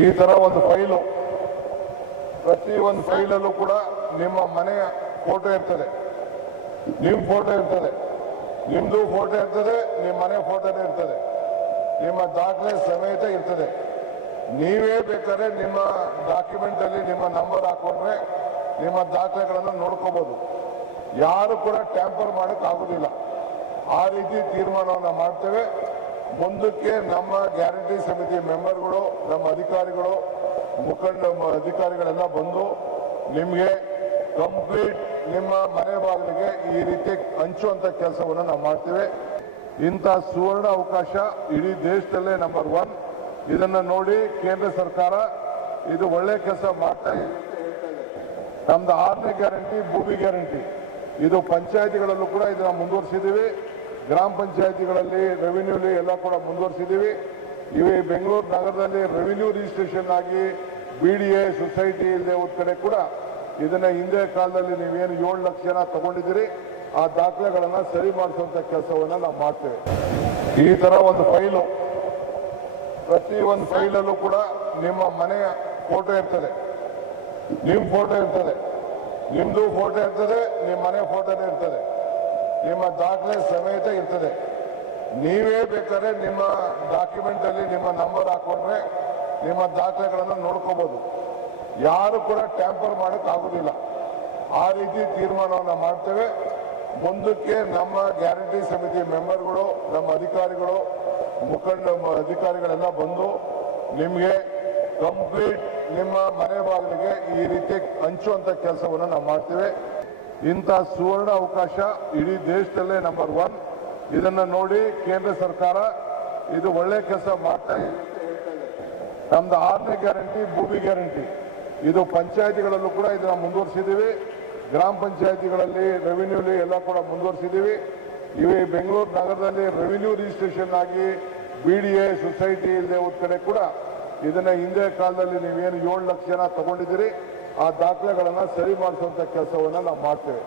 ಈ ತರ ಒಂದು ಫೈಲು, ಪ್ರತಿ ಒಂದು ಫೈಲಲ್ಲೂ ಕೂಡ ನಿಮ್ಮ ಮನೆಯ ಫೋಟೋ ಇರ್ತದೆ, ನಿಮ್ಮ ಫೋಟೋ ಇರ್ತದೆ, ನಿಮ್ದು ಫೋಟೋ ಇರ್ತದೆ, ನಿಮ್ಮ ಮನೆ ಫೋಟೋನೇ ಇರ್ತದೆ, ನಿಮ್ಮ ದಾಖಲೆ ಸಮೇತ ಇರ್ತದೆ. ನೀವೇ ಬೇಕಾದ್ರೆ ನಿಮ್ಮ ಡಾಕ್ಯುಮೆಂಟ್ ಅಲ್ಲಿ ನಿಮ್ಮ ನಂಬರ್ ಹಾಕೊಂಡ್ರೆ ನಿಮ್ಮ ದಾಖಲೆಗಳನ್ನು ನೋಡ್ಕೋಬಹುದು. ಯಾರು ಕೂಡ ಟ್ಯಾಂಪರ್ ಮಾಡಕ್ ಆಗುದಿಲ್ಲ. ಆ ರೀತಿ ತೀರ್ಮಾನವನ್ನು ಮಾಡ್ತೇವೆ. ಮುಂದಕ್ಕೆ ನಮ್ಮ ಗ್ಯಾರಂಟಿ ಸಮಿತಿ ಮೆಂಬರ್ಗಳು, ನಮ್ಮ ಅಧಿಕಾರಿಗಳು, ಅಧಿಕಾರಿಗಳೆಲ್ಲ ಬಂದು ನಿಮಗೆ ಕಂಪ್ಲೀಟ್ ನಿಮ್ಮ ಮನೆ ಬಾಗಿಲಿಗೆ ಈ ರೀತಿ ಹಂಚುವಂತ ಕೆಲಸವನ್ನು ನಾವು ಮಾಡ್ತೇವೆ. ಇಂಥ ಸುವರ್ಣ ಅವಕಾಶ ಇಡೀ ದೇಶದಲ್ಲೇ ನಂಬರ್ 1. ಇದನ್ನ ನೋಡಿ ಕೇಂದ್ರ ಸರ್ಕಾರ ಇದು ಒಳ್ಳೆ ಕೆಲಸ ಮಾಡ್ತಾ ಇದೆ. ನಮ್ದು 6ನೇ ಗ್ಯಾರಂಟಿ ಭೂಮಿ ಗ್ಯಾರಂಟಿ, ಇದು ಪಂಚಾಯತಿಗಳಲ್ಲೂ ಕೂಡ ಇದನ್ನ ಮುಂದುವರಿಸಿದ್ದೀವಿ. ಗ್ರಾಮ ಪಂಚಾಯತಿಗಳಲ್ಲಿ ರೆವಿನ್ಯೂಲಿ ಎಲ್ಲ ಕೂಡ ಮುಂದುವರಿಸಿದ್ದೀವಿ. ಇವೆ ಬೆಂಗಳೂರು ನಗರದಲ್ಲಿ ರೆವಿನ್ಯೂ ರಿಜಿಸ್ಟ್ರೇಷನ್ ಆಗಿ BDA ಸೊಸೈಟಿ ಇಲ್ಲದೆ ಒಂದು ಕಡೆ ಕೂಡ ಇದನ್ನ ಹಿಂದೆ ಕಾಲದಲ್ಲಿ ನೀವೇನು 7 ಲಕ್ಷ ಜನ ತಗೊಂಡಿದ್ದೀರಿ ಆ ದಾಖಲೆಗಳನ್ನ ಸರಿ ಮಾಡಿಸುವಂತ ಕೆಲಸವನ್ನ ನಾವು ಮಾಡ್ತೇವೆ. ಈ ತರ ಒಂದು ಫೈಲು, ಪ್ರತಿ ಒಂದು ಫೈಲಲ್ಲೂ ಕೂಡ ನಿಮ್ಮ ಮನೆಯ ಫೋಟೋ ಇರ್ತದೆ, ನಿಮ್ಮ ಫೋಟೋ ಇರ್ತದೆ, ನಿಮ್ದು ಫೋಟೋ ಇರ್ತದೆ, ನಿಮ್ಮ ಮನೆ ಫೋಟೋನೇ ಇರ್ತದೆ, ನಿಮ್ಮ ದಾಖಲೆ ಸಮೇತ ಇರ್ತದೆ. ನೀವೇ ಬೇಕಾದ್ರೆ ನಿಮ್ಮ ಡಾಕ್ಯುಮೆಂಟ್ ಅಲ್ಲಿ ನಿಮ್ಮ ನಂಬರ್ ಹಾಕೊಂಡ್ರೆ ನಿಮ್ಮ ದಾಖಲೆಗಳನ್ನು ನೋಡ್ಕೋಬಹುದು. ಯಾರು ಕೂಡ ಟ್ಯಾಂಪರ್ ಮಾಡಕ್ ಆಗುದಿಲ್ಲ. ಆ ರೀತಿ ತೀರ್ಮಾನವನ್ನು ಮಾಡ್ತೇವೆ. ಮುಂದಕ್ಕೆ ನಮ್ಮ ಗ್ಯಾರಂಟಿ ಸಮಿತಿ ಮೆಂಬರ್ಗಳು, ನಮ್ಮ ಅಧಿಕಾರಿಗಳು, ಅಧಿಕಾರಿಗಳೆಲ್ಲ ಬಂದು ನಿಮಗೆ ಕಂಪ್ಲೀಟ್ ನಿಮ್ಮ ಮನೆ ಬಾಗಿಲಿಗೆ ಈ ರೀತಿ ಹಂಚುವಂತ ಕೆಲಸವನ್ನು ನಾವು ಮಾಡ್ತೇವೆ. ಇಂಥ ಸುವರ್ಣ ಅವಕಾಶ ಇಡೀ ದೇಶದಲ್ಲೇ ನಂಬರ್ 1. ಇದನ್ನ ನೋಡಿ ಕೇಂದ್ರ ಸರ್ಕಾರ ಇದು ಒಳ್ಳೆ ಕೆಲಸ ಮಾಡ್ತಾ ಇದೆ. ನಮ್ದು 6ನೇ ಗ್ಯಾರಂಟಿ ಭೂಮಿ ಗ್ಯಾರಂಟಿ, ಇದು ಪಂಚಾಯತಿಗಳಲ್ಲೂ ಕೂಡ ಇದನ್ನ ಮುಂದುವರಿಸಿದ್ದೀವಿ. ಗ್ರಾಮ ಪಂಚಾಯತಿಗಳಲ್ಲಿ ರೆವಿನ್ಯೂಲಿ ಎಲ್ಲ ಕೂಡ ಮುಂದುವರಿಸಿದ್ದೀವಿ. ಇವೆ ಬೆಂಗಳೂರು ನಗರದಲ್ಲಿ ರೆವಿನ್ಯೂ ರಿಜಿಸ್ಟ್ರೇಷನ್ ಆಗಿ BDA ಸೊಸೈಟಿ ಇಲ್ಲದೆ ಒಂದು ಕಡೆ ಕೂಡ ಇದನ್ನ ಹಿಂದೆ ಕಾಲದಲ್ಲಿ ನೀವೇನು 7 ಲಕ್ಷ ಜನ ತಗೊಂಡಿದ್ದೀರಿ ಆ ದಾಖಲೆಗಳನ್ನ ಸರಿ ಮಾಡಿಸುವಂತ ಕೆಲಸವನ್ನ ನಾವು ಮಾಡ್ತೇವೆ.